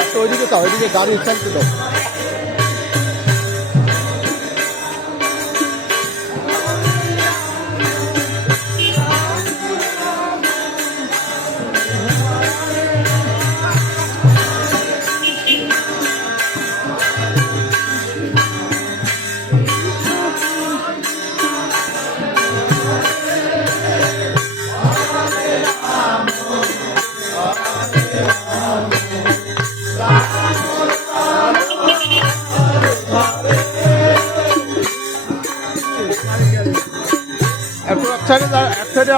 একটা ওইদিকে তাও ওইদিকে গাড়ি থাকতে একটু এক সাইডে এক সাইডে